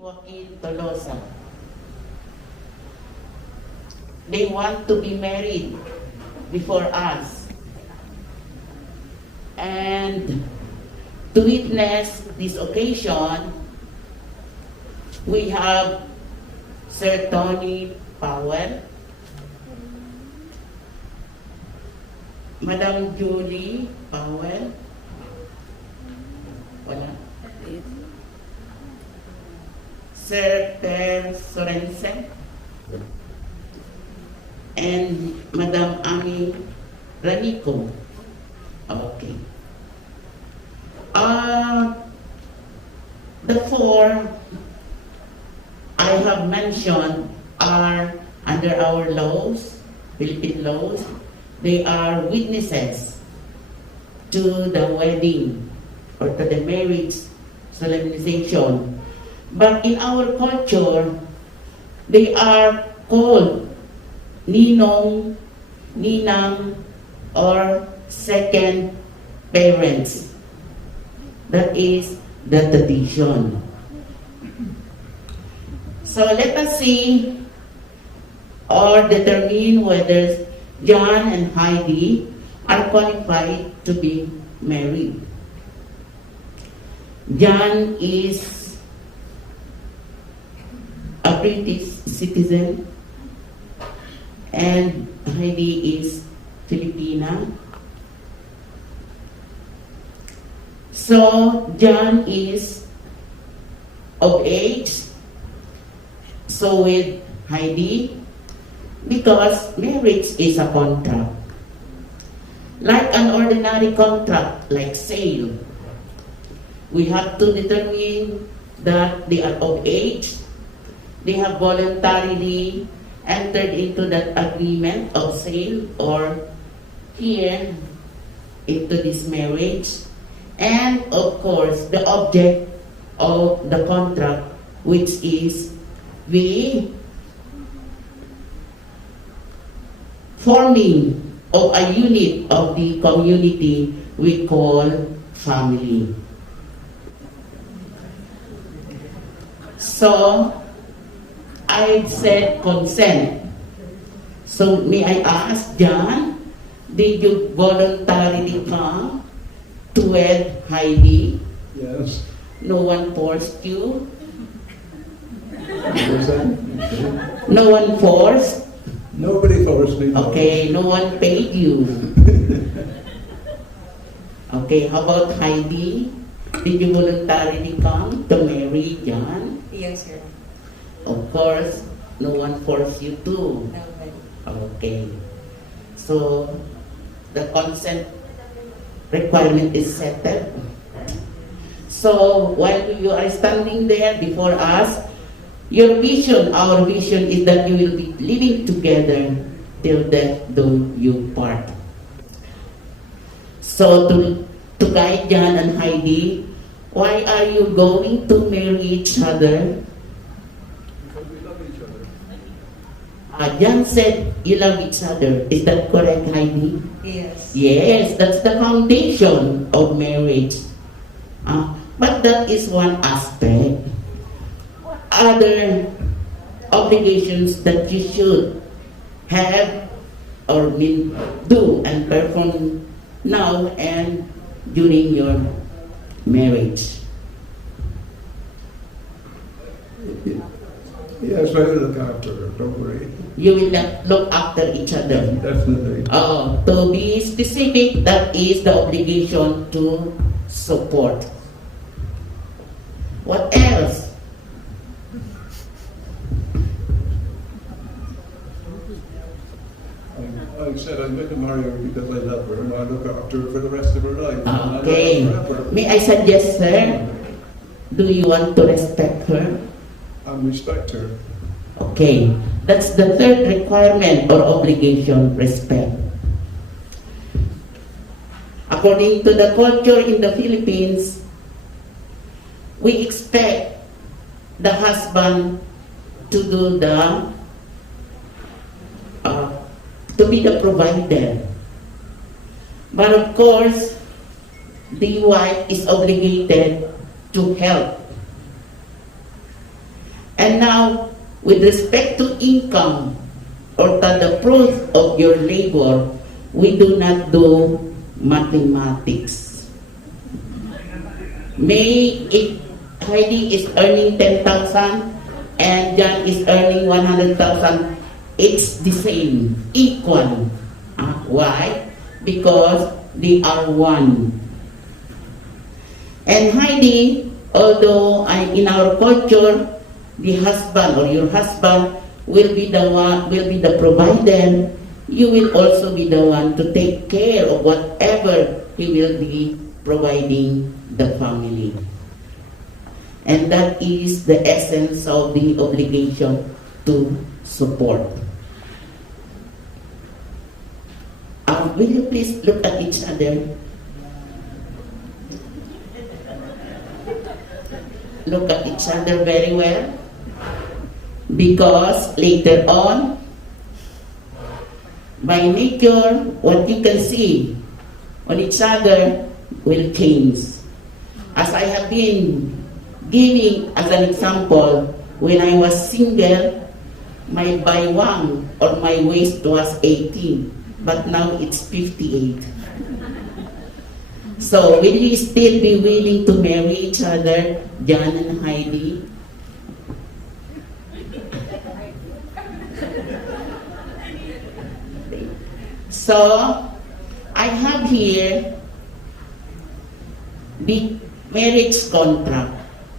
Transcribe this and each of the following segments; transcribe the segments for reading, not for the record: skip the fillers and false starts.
Joaquin Tolosa. They want to be married before us. And to witness this occasion, we have Sir Tony Powell, Madam Julie Powell, wala. Sir Per Sorensen, and Madam Ami Ranico. Okay. The four I have mentioned are under our laws, Philippine laws. They are witnesses to the wedding or to the marriage solemnization. But in our culture, they are called ninong, ninang, or second parents. That is the tradition. So let us see or determine whether John and Heidi are qualified to be married. John is a British citizen and Heidi is Filipina. So John is of age, so with Heidi, because marriage is a contract. Like an ordinary contract, like sale, we have to determine that they are of age, they have voluntarily entered into that agreement of sale or here into this marriage, and of course the object of the contract, which is the forming of a unit of the community we call family. So, I said consent. So, may I ask, John, did you voluntarily come to wed Heidi? Yes. No one forced you? What's that? No one forced? Nobody forced me. Okay, no one paid you. Okay, how about Heidi? Did you voluntarily come to marry John? Yes, sir. Of course, no one forced you to. Nobody. Okay. So, the consent requirement is settled. So, while you are standing there before us, your vision, our vision is that you will be living together till death do you part. So, to guide John and Heidi, why are you going to marry each other? Because we love each other. John said you love each other. Is that correct, Heidi? Yes. Yes, that's the foundation of marriage. But that is one aspect. Other obligations that you should have or do and perform now and during your marriage. Yes, I will look after her, don't worry. You will not look after each other. Definitely. To be specific, that is the obligation to support. What else? I said I'm going to marry her because I love her and I look after her for the rest of her life. Okay. And I love her forever. May I suggest, sir, do you want to respect her? And respect her. Okay. That's the third requirement or obligation, respect. According to the culture in the Philippines, we expect the husband to do to be the provider. But of course, the wife is obligated to help. And now, with respect to income or to the fruit of your labor, we do not do mathematics. If Heidi is earning 10,000 and John is earning 100,000, it's the same, equal. Why? Because they are one. And Heidi, although in our culture, the husband or your husband will be the provider, you will also be the one to take care of whatever he will be providing the family. And that is the essence of the obligation to support. Will you please look at each other? Look at each other very well, because later on, by nature, what you can see on each other will change. As I have been giving as an example, when I was single, my baywang or my waist was 18, but now it's 58. So will you still be willing to marry each other, John and Heidi? So I have here the marriage contract.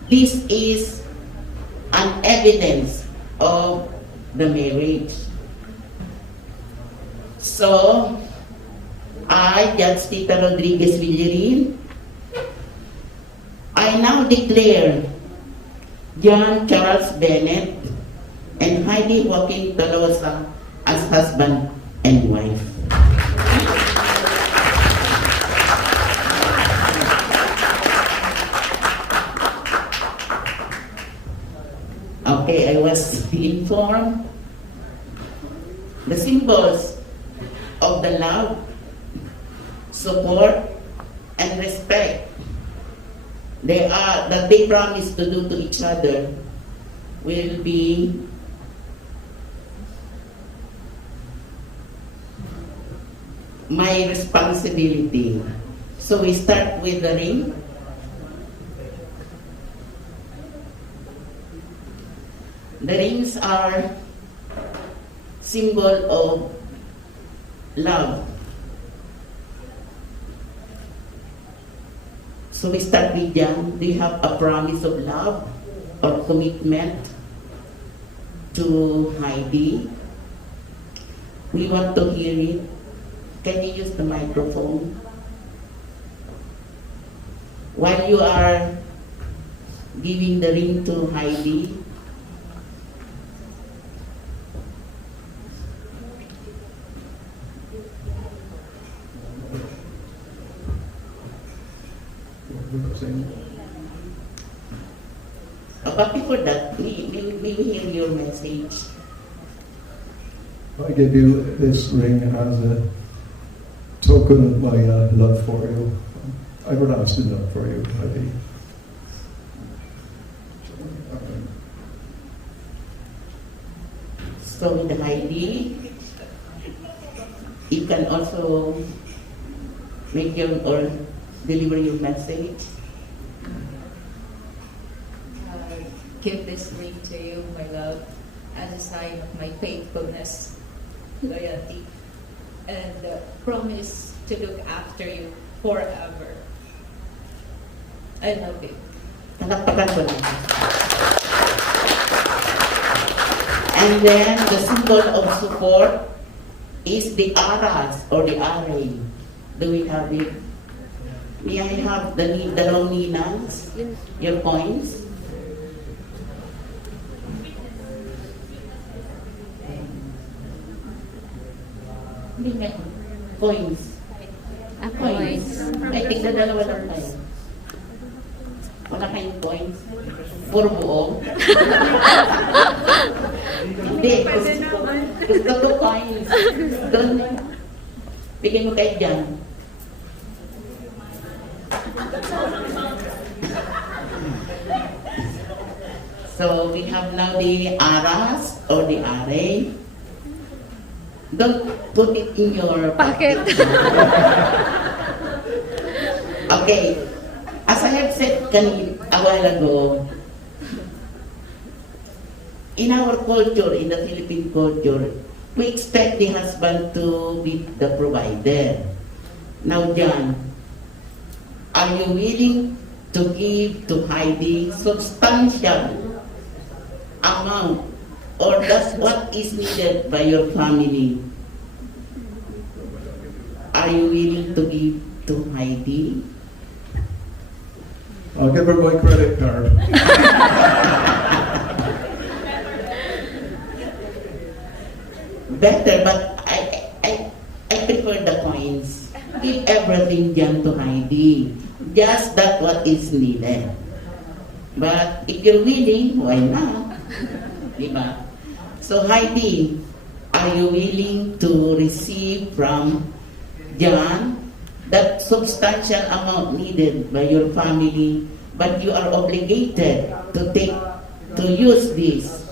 This is an evidence of the marriage. So, I, Judge Tita Rodriguez Villarin, I now declare John Charles Bennett and Heidi Joaquin Tolosa as husband and wife. Okay, I was informed the symbols of the love, support, and respect that they promise to do to each other will be my responsibility. So we start with the ring. The rings are symbol of love. So we start with Jan. Do you have a promise of love or commitment to Heidi? We want to hear it. Can you use the microphone? While you are giving the ring to Heidi, but before that, we hear your message. I give you this ring as a token of my love for you, everlasting love for you, Heidi. So with Heidi, you can also make your or deliver your message. Give this ring to you, my love, as a sign of my faithfulness, loyalty, and promise to look after you forever. I love you. Palakpakan ko lang. And then the symbol of support is the aras or the aray. Do we have it? May I have the dalawang ninangs, your coins? Hindi nga. Coins. Coins. Ay, tignan dalawa lang tayo. Wala kayong coins? Puro buo? Hindi. Gusto ko coins. Doon. Bigyan mo kayo dyan. So, So we have now the aras or the are. Don't put it in your Bakit? Okay. As I have said a while ago, in our culture, in the Philippine culture, we expect the husband to be the provider. Now, John, are you willing to give to Heidi substantial amount, or that's what is needed by your family? Are you willing to give to Heidi? I'll give her my credit card. Better, but I prefer the coins. Give everything dyan to Heidi. Just that what is needed. But if you're willing, why not? Diba? So Heidi, are you willing to receive from John that substantial amount needed by your family, but you are obligated to use this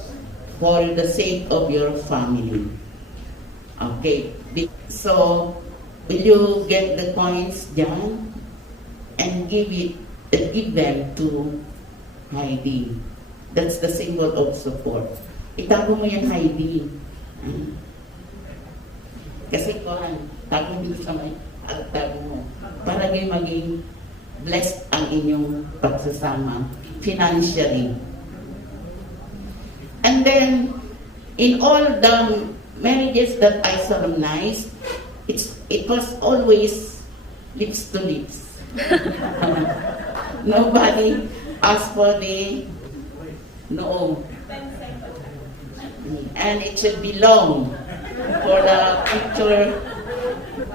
for the sake of your family? Okay. So will you get the coins, John, and give them to Heidi? That's the symbol of support. Itago mo yan, Heidi. Kasi tago dito sa may tago mo. Para kayo maging blessed ang inyong pagsasama financially. And then, in all the marriages that I solemnized, it was always lips to lips. Nobody asked for the no. And it should be long for the picture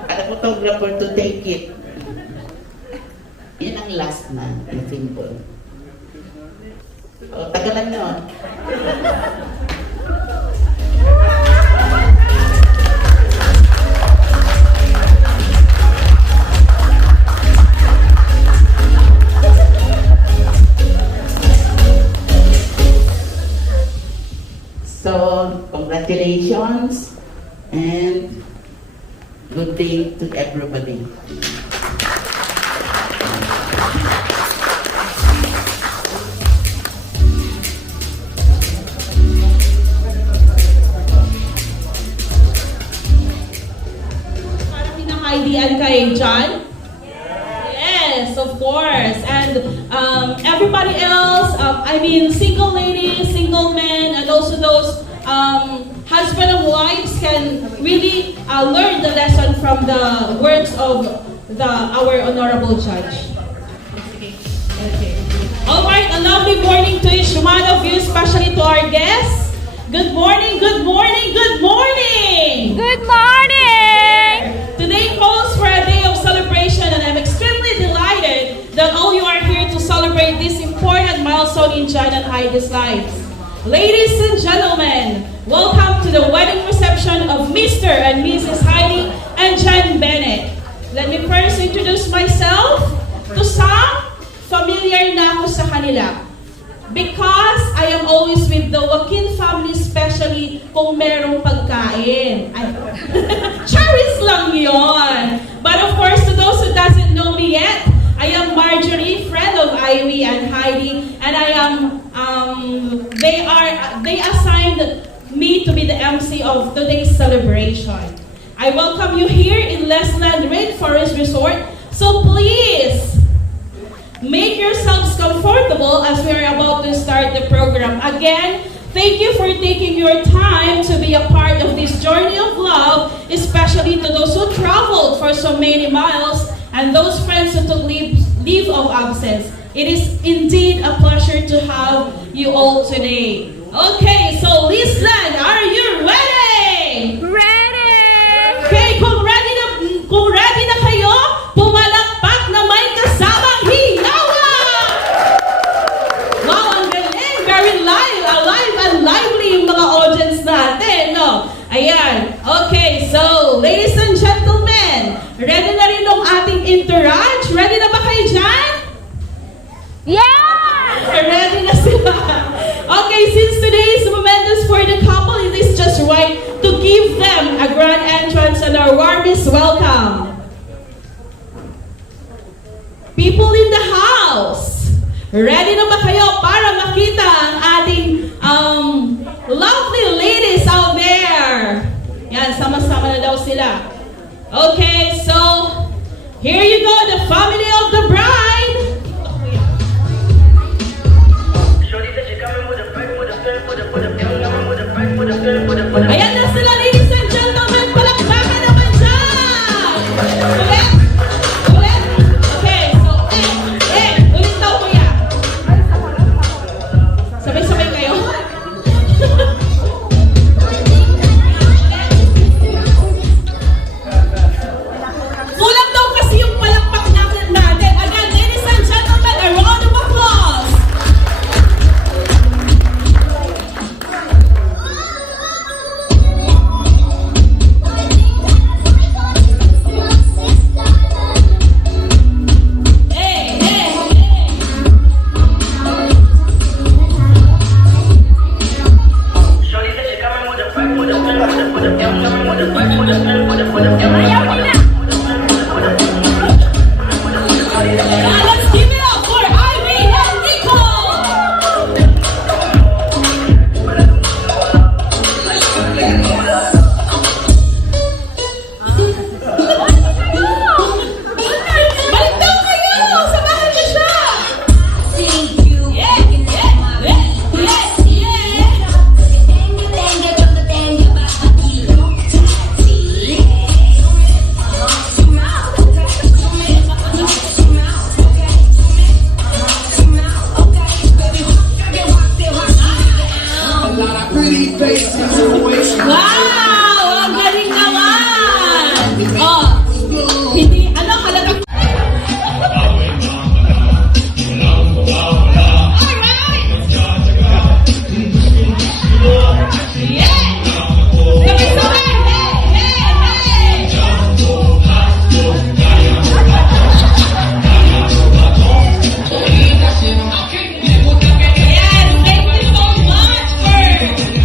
and the photographer to take it. Yan ang last na, yung simple. O, tagalan nyo. So, congratulations and good day to everybody. Para kina Heidi and kay John? Yes, of course. And everybody else, single ladies, single men, and also those husband and wives can really learn the lesson from the words of our honorable judge. Okay. All right, a lovely morning to each one of you, especially to our guests. Good morning, good morning, good morning! Good morning! Today calls for a day of celebration, and I'm extremely delighted that all you are here to celebrate this important milestone in John and Heidi's lives. Ladies and gentlemen, welcome to the wedding reception of Mr. and Mrs. Heidi and John Bennett. Let me first introduce myself. To some, familiar na ako sa kanila. Because I am always with the Joaquin family, especially kung merong pagkain. Charis lang yon. But of course, to those who doesn't know me yet, I am Marjorie, friend of Ivy and Heidi, and I am, they assigned me to be the MC of today's celebration. I welcome you here in Lisland Rainforest Resort, so please, make yourselves comfortable as we are about to start the program. Again, thank you for taking your time to be a part of this journey of love, especially to those who traveled for so many miles and those friends who took leave of absence. It is indeed a pleasure to have you all today. Okay, so Lisland, are you ready? Ready! Okay, kung ready na kayo, pumalakpak na may kasamang hiyawa! Wow, ang galing! Very alive and lively yung mga audience natin, no? Ayan. Okay, so, ladies and gentlemen, ready na rin ang ating entourage? Ready na ba kayo dyan? Yeah! Ready na sila. Okay. entrance and our warmest welcome. People in the house, ready na ba kayo para makita ang ating lovely ladies out there? Yan, sama-sama na daw sila. Okay, so here you go, the family of the bride. Ayan na sila, ladies and gentlemen, palakpakan naman dyan. Ulit. Ulit. Okay, so, ulit daw kuya. Sabay-sabay kayo. Kulang daw kasi yung palakpak natin. Again, ladies and gentlemen, a round of applause. Let's give it up for Heidi and Nico! Balik daw kayo! Samahan niyo siya! Yeah! Wow! Ang galing naman! Oh, hindi, halagang... Alright! Yeah! Sabay-sabay! Yes, thank you so much for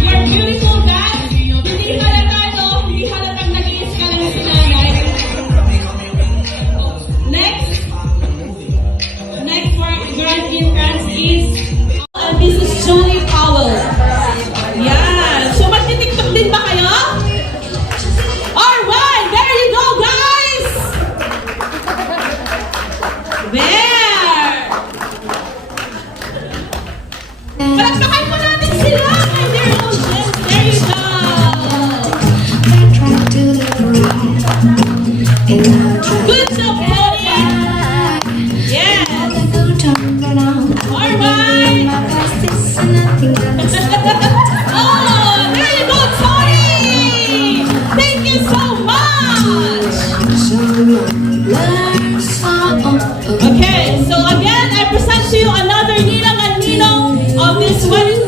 your beautiful dance. Hindi halatang nag-iis ka lang si nanay. Next for grand entrance is, and this is Julie Powell. Yan. So, magtitiktok din ba kayo? Alright, there you go, guys! There! Palakpakan mo natin sila! My dear audience, there you go! Good job, Heidi! Yes! Alright! Oh, there you go, Tony! Thank you so much! Okay, so again, I present to you another ninang and ninong of this wedding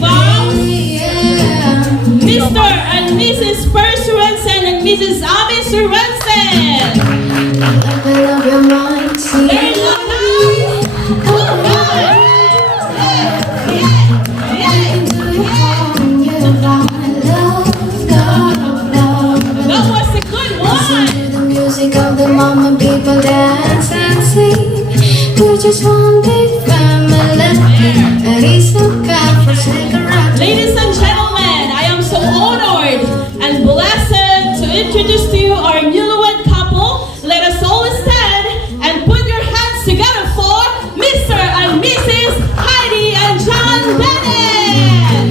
vows. Mr. and Mrs. Per Surensen and Mrs. Ami Surensen. There you go, guys. Alright. That was a good one. The music of the mama people dance and sing. We're just one big family. And it's no God forsaken right. Ladies and gentlemen, I am so honored and blessed to introduce to you our newlywed couple. Let us all stand and put your hands together for Mr. and Mrs. Heidi and John Bennett.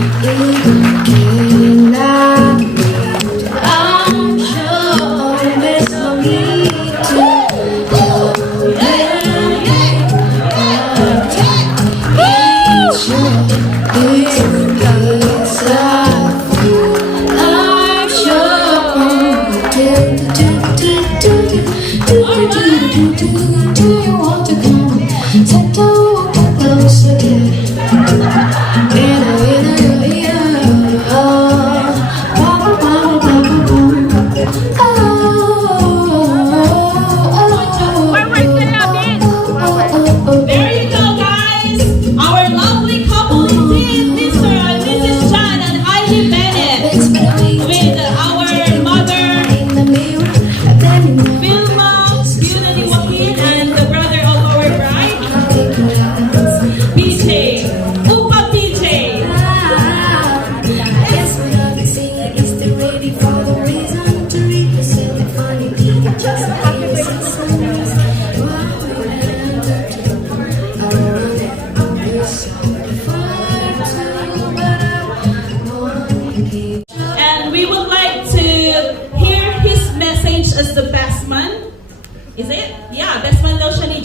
I'm sure there's no need to go there. It's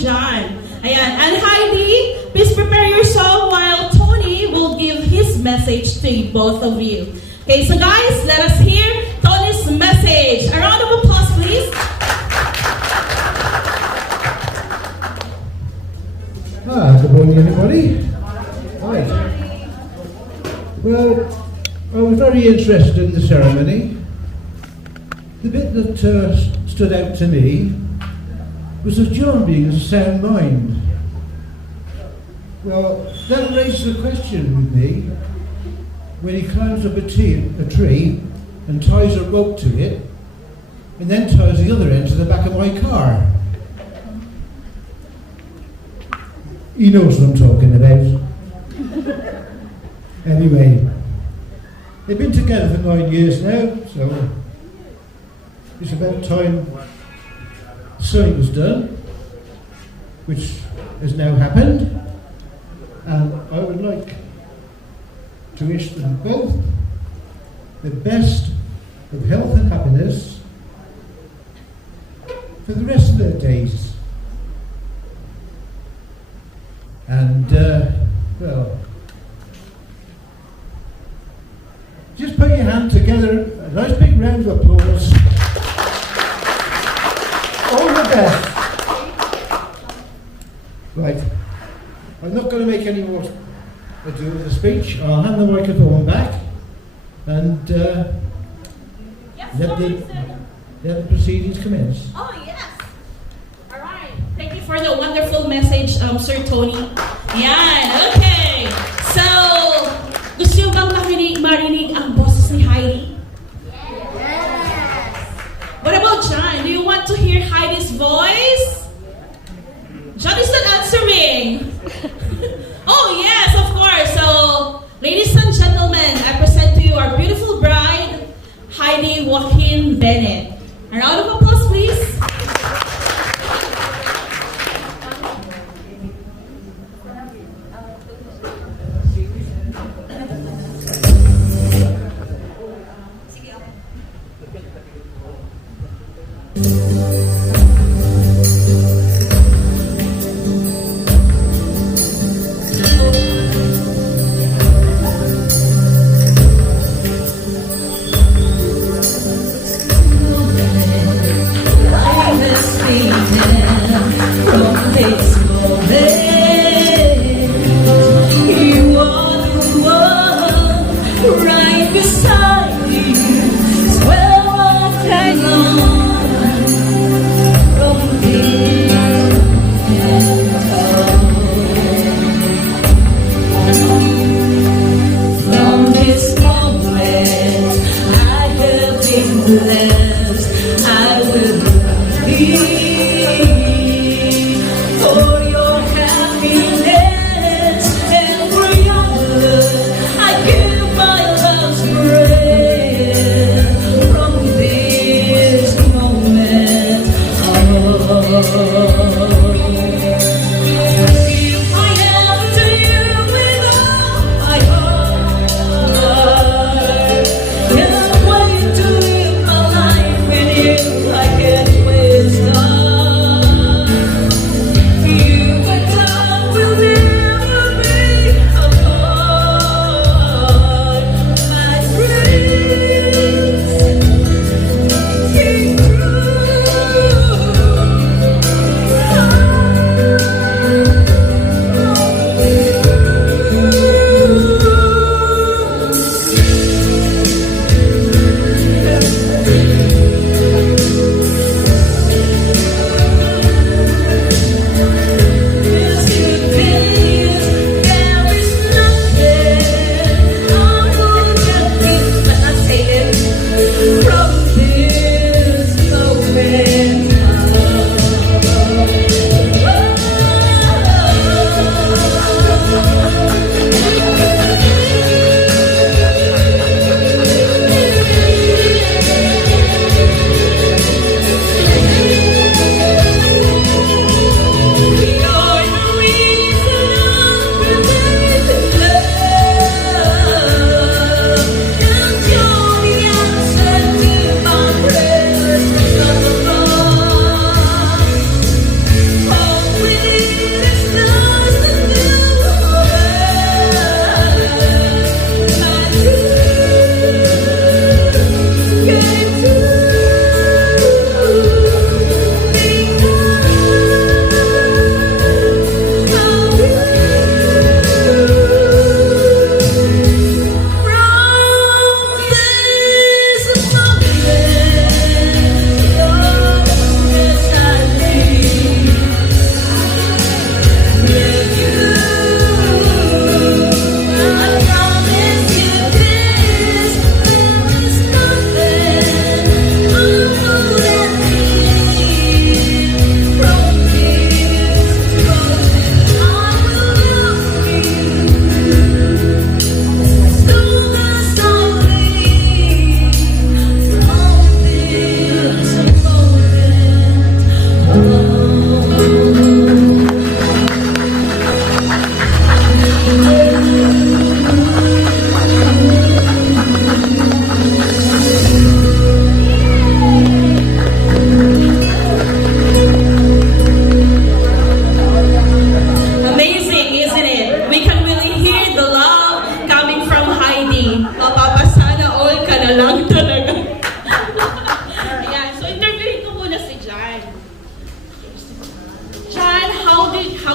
John. Ayan. And Heidi, please prepare yourself while Tony will give his message to both of you. Okay, so guys, let us hear Tony's message. A round of applause, please. Good morning, everybody. Right. Well, I was very interested in the ceremony. The bit that stood out to me was of John being of sound mind. Well, that raises a question with me. When he climbs up a tree and ties a rope to it, and then ties the other end to the back of my car. He knows what I'm talking about. Anyway, they've been together for 9 years now, so it's about time sewing was done, which has now happened, and I would like to wish them both the best of health and happiness for the rest of their days. And, well, just put your hand together, a nice big round of applause. All the best. Right, I'm not going to make any more ado with the speech. I'll hand the microphone back and let the proceedings commence. Oh, yes. All right. Thank you for the wonderful message, Sir Tony. Yan. Okay. So, gusto nyo bang marinig ang boses ni Heidi? Yes. What about John? Do you want to hear Heidi's voice? John is not answering. Oh, yes, of course. So, ladies and gentlemen, I present to you our beautiful bride, Heidi Joaquin Bennett. A round of applause, please. Oh,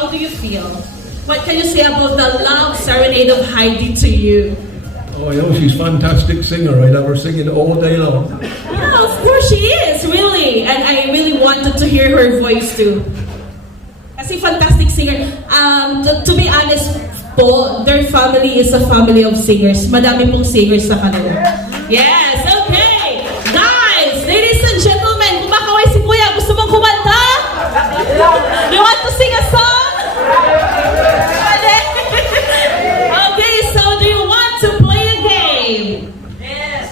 how do you feel? What can you say about the love serenade of Heidi to you? Oh, you know, she's a fantastic singer. I'd have her singing all day long. Yeah, of course she is, really. And I really wanted to hear her voice too. Kasi fantastic singer. To be honest po, their family is a family of singers. Madami pong singers sa kanila. Yes, okay. Guys, ladies and gentlemen, kumakaway si Kuya. Gusto mong kumanta? You want to sing a song? Okay, so do you want to play a game?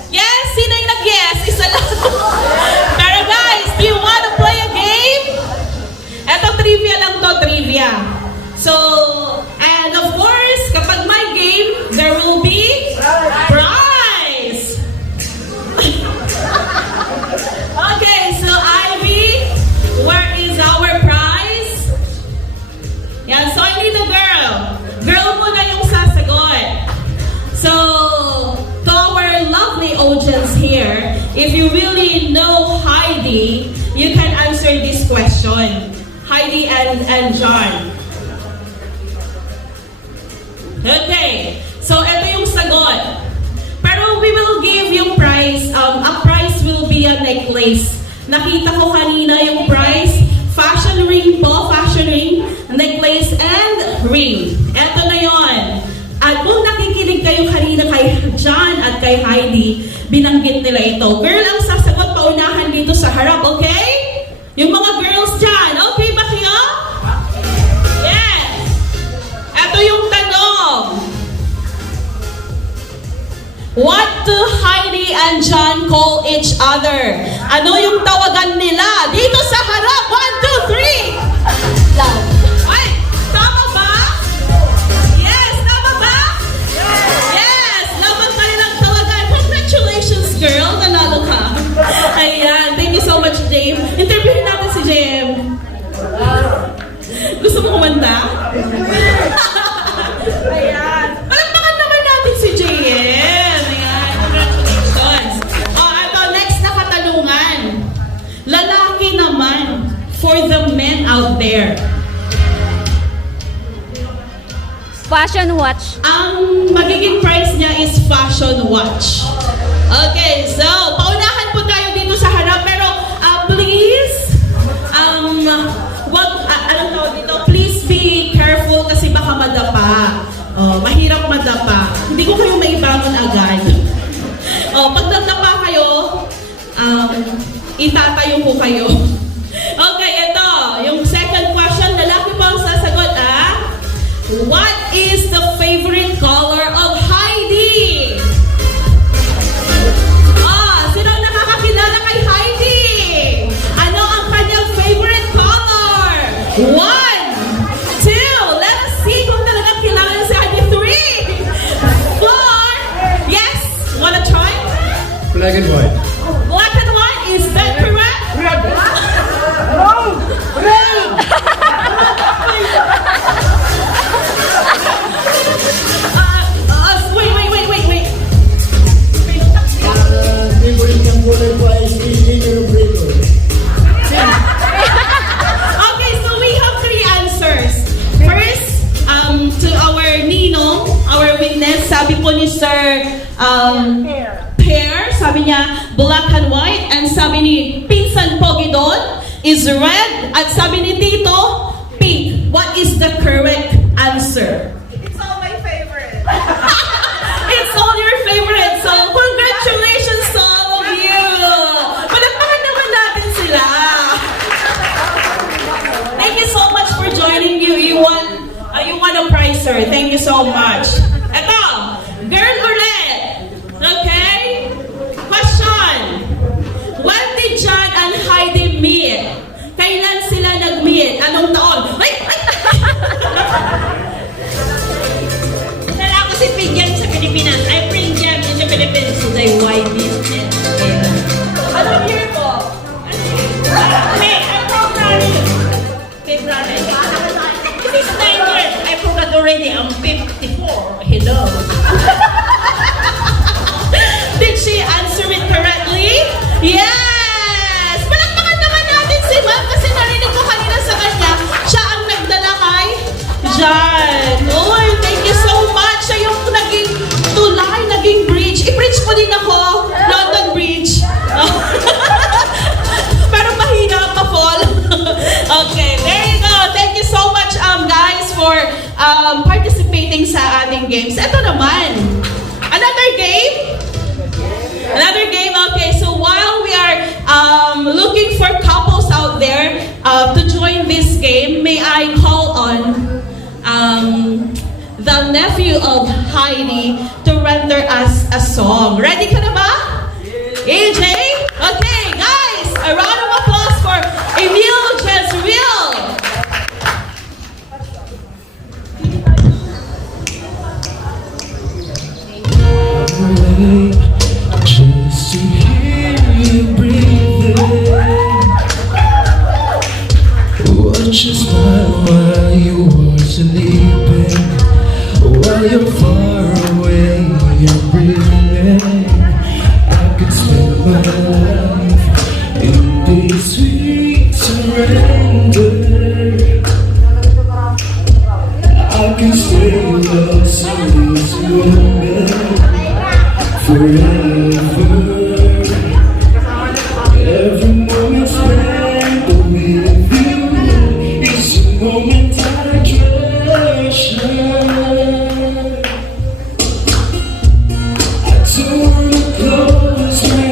Yes, sino yung nag-yes? Isa lang. Pero guys, do you want to play a game? Eto, trivia lang to, trivia. So, and of course, kapag may game, there will be prize. Okay, so Ivy, where is our prize? Yan, so I need a girl. Girl muna yung sasagot. So, to our lovely audience here, if you really know Heidi, you can answer this question. Heidi and John. Okay, so ito yung sagot. Pero we will give yung prize. A prize will be a necklace. Nakita ko kanina yung prize. Fashion ring po, fashion ring, necklace, and ring. Ito na yon. At kung nakikinig kayo kanina kay John at kay Heidi, binanggit nila ito. Girl ang sasagot, paunahan dito sa harap, okay? Yung mga girls dyan, okay ba kayo? Yes! Ito yung tanong. What do Heidi and John call each other? Ano yung tawagan nila? Dito sa harap, 1, 2, 3! Love. Ay, tama ba? Yes, tama ba? Yes, love ang kanilang tawagan. Congratulations, girl. Nanalo ka. Ayan, thank you so much, James. Interviewin natin si James. Gusto mo kumanta? Ayan. Palakpakan naman natin si James. Ayan, congratulations. Ito, next na katanungan. Lalaki naman, for the men out there. Fashion watch. Ang magiging price niya is fashion watch. Okay, so paunahan po tayo dito sa harap, pero please, anong tawag dito? Please be careful kasi baka madapa. Mahirap madapa. Hindi ko kayo maibangon agad. Pag nadapa kayo, itatayo ko kayo. Okay, ito. Yung second question, lalaki po ang sasagot, What is the favorite color of Heidi? Sino ang nakakakilala kay Heidi? Ano ang kanyang favorite color? 1, 2, let us see kung talagang kilala niya si Heidi. 3, 4, yes, wanna try? Black and white. Black and white, is that correct? Red. Wait. Okay, so we have 3 answers. First, to our Ninong, our witness, sabi po ni Sir Pear, sabi niya black and white, and sabi ni Pinsan Pogi doon is red, at sabi ni Tito, pink. What is the correct answer? It's all my favorite. It's all your favorite, so congratulations to all of you! Palakpakan naman natin sila! Thank you so much for joining you. You won a prize, sir. Thank you so much. Ito, girl ulit. Okay? Question. When did John and Heidi meet? Kailan sila nag-meet? Anong taon? Ay! Dala ako si Pingyan sa Pilipinas. I bring jam in the Philippines to the white business. Anong year ko? May, I'm from February. It is 9 years. I forgot already. I'm 54. Hello. Did she answer it correctly? Yes! Palakpakan naman natin si Ma'am kasi narinig ko kanina sa kanya, siya ang nagdala kay dyan. Uy, thank you so much. Siya yung naging tulay, naging bridge. I-bridge mo din ako, London Bridge. Pero mahina ma-fall. Okay, there you go. Thank you so much, guys, for participating sa ating games. Ito naman, another game? Another game, okay. So while we are looking for couples out there to join this game, may I call on the nephew of Heidi to render us a song. Ready ka na ba? AJ? Okay, guys, a round of applause for Emil Jezreel. Just to hear you breathing, watch you smile while you are sleeping, while you're far away and breathing. I could spend my life in this sweet surrender. I can stay lost in this moment forever. Every moment spent with you is a moment I treasure. I don't wanna close my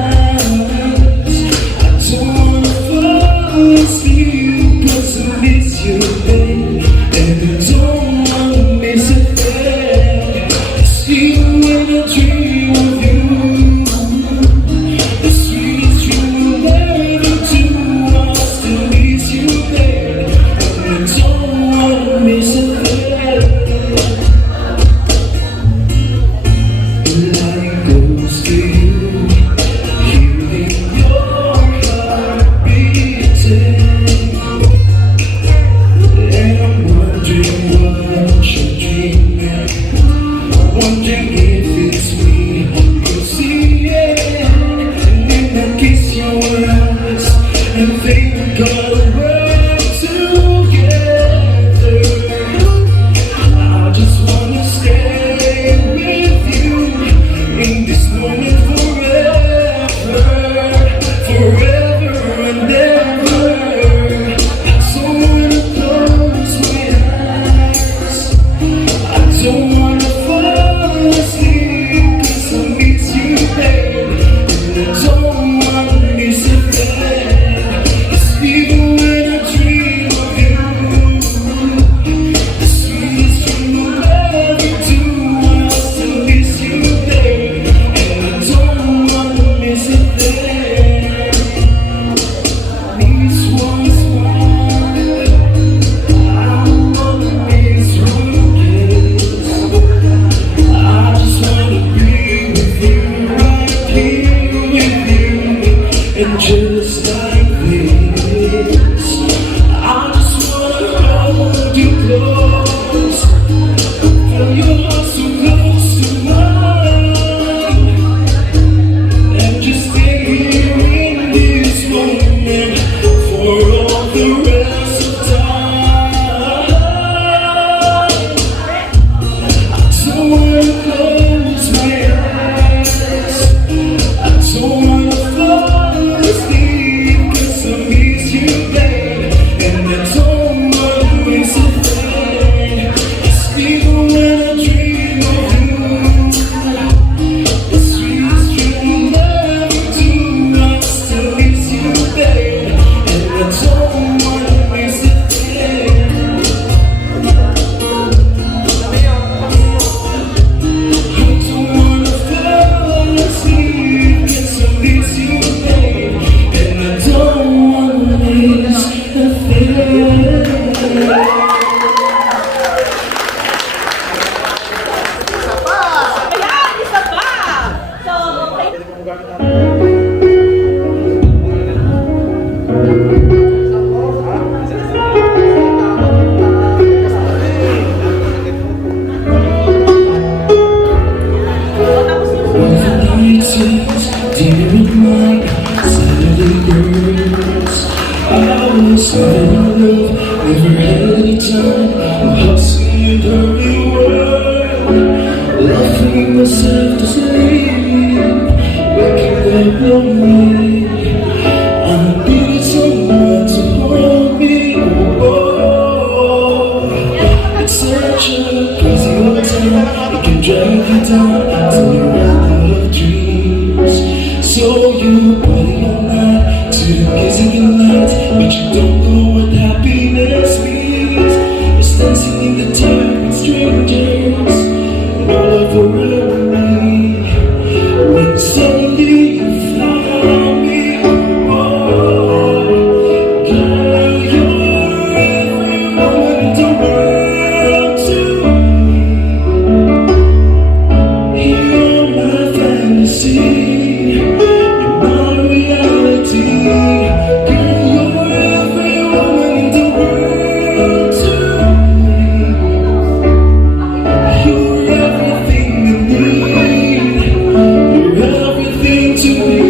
eyes, I don't wanna fall asleep, 'cause I miss you, babe, and I don't wanna miss a thing. Even when I dream of you, the sweetest dream will never do. I still miss you, babe, and I don't wanna miss a thing. The light goes to you, hearing your heart beating, and I'm wondering what you're dreaming. Wondering if it's me you see it, and then I kiss your eyes and think we got a world together. I just wanna stay with you in this moment forever, forever and ever. I don't wanna close my eyes, I don't wanna fall asleep, 'cause I miss you, babe, and I don't wanna miss a thing. 'Cause even when I dream of you, the sweetest dream will ever do. I still miss you, babe, and I don't wanna miss a thing. Miss once more, I don't wanna miss one kiss. I just wanna be with you, right here with you, and just like this, I just wanna hold you close, feel your heart so close to mine, and just stay here in this moment for all the rest of time. I don't wanna close my eyes, I don't wanna fall asleep, 'cause I miss you, babe, and I don't wanna miss a thing. 'Cause even when I dream of you, the sweetest dream will never do. I still miss you, babe, and I don't wanna miss a thing. I don't wanna fall asleep, 'cause I miss you, babe, and I don't wanna miss a thing. Ayan, isa pa. So, Dear in my Saturday girls, I was in love, never had any time. myself to sleep, waking up lonely. I need someone to hold me. Oh, it's such a crazy old town. It can drag you down till you're out of dreams. So you party all night to the music and lights, but you don't know what happiness means. It's dancing in the dark with strangers, no love around me. When suddenly you found me, oh, girl, you're every woman in the world to me. You're my fantasy, you're my reality. Girl, you're every woman in the world to me. You're everything I need. You're everything to me,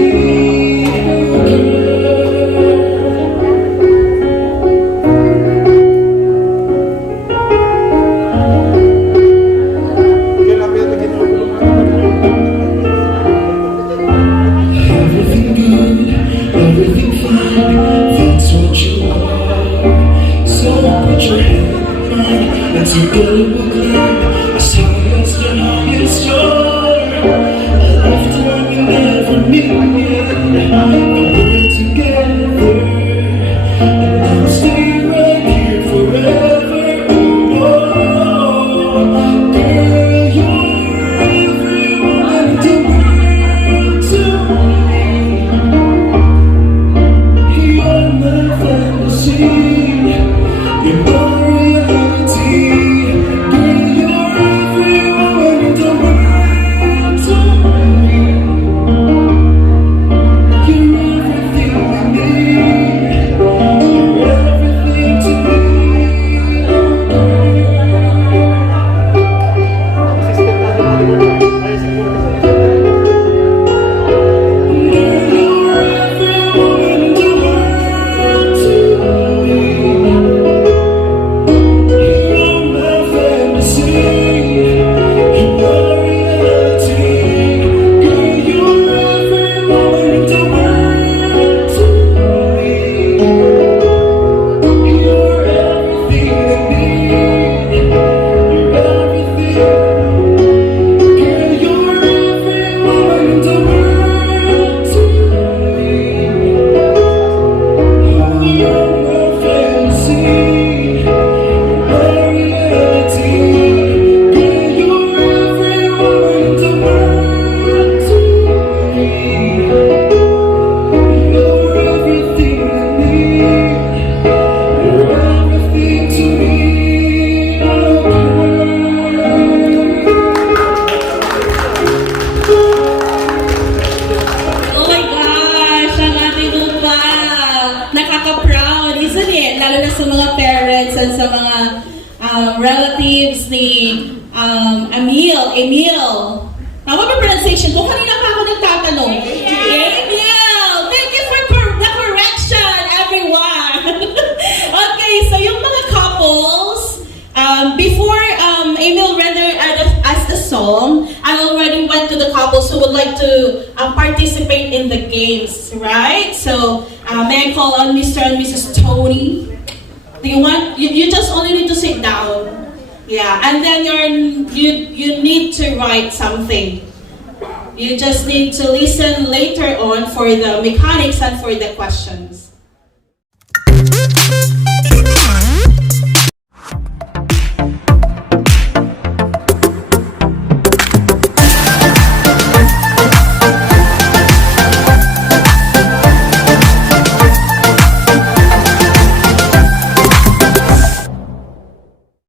everything good, everything fine. That's what you are. So put your hand in mine, and together we'll climb. I see that's the highest star. I left one we never meet again. We're together, and I'll stay right here forever. Oh, girl, you're every woman in the world to me. You're my fantasy, you're my reality. Girl, you're every woman in the world to me. You're everything I need. You're everything to me. Oh my gosh, ang ating lupa. Nakaka-proud, isn't it? Lalo na sa mga parents and sa mga relatives ni Emil. Tama ba pronunciation ko? Kanina pa ako nagtatanong. Emil! Thank you for the correction, everyone! Okay, so yung mga couples, before Emil rendered us the song, I already went to the couples who would like to participate in the games, right? So, may I call on Mr. and Mrs. Tony? Do you want? You just only need to sit down. Yeah, and then you need to write something. You just need to listen later on for the mechanics and for the question.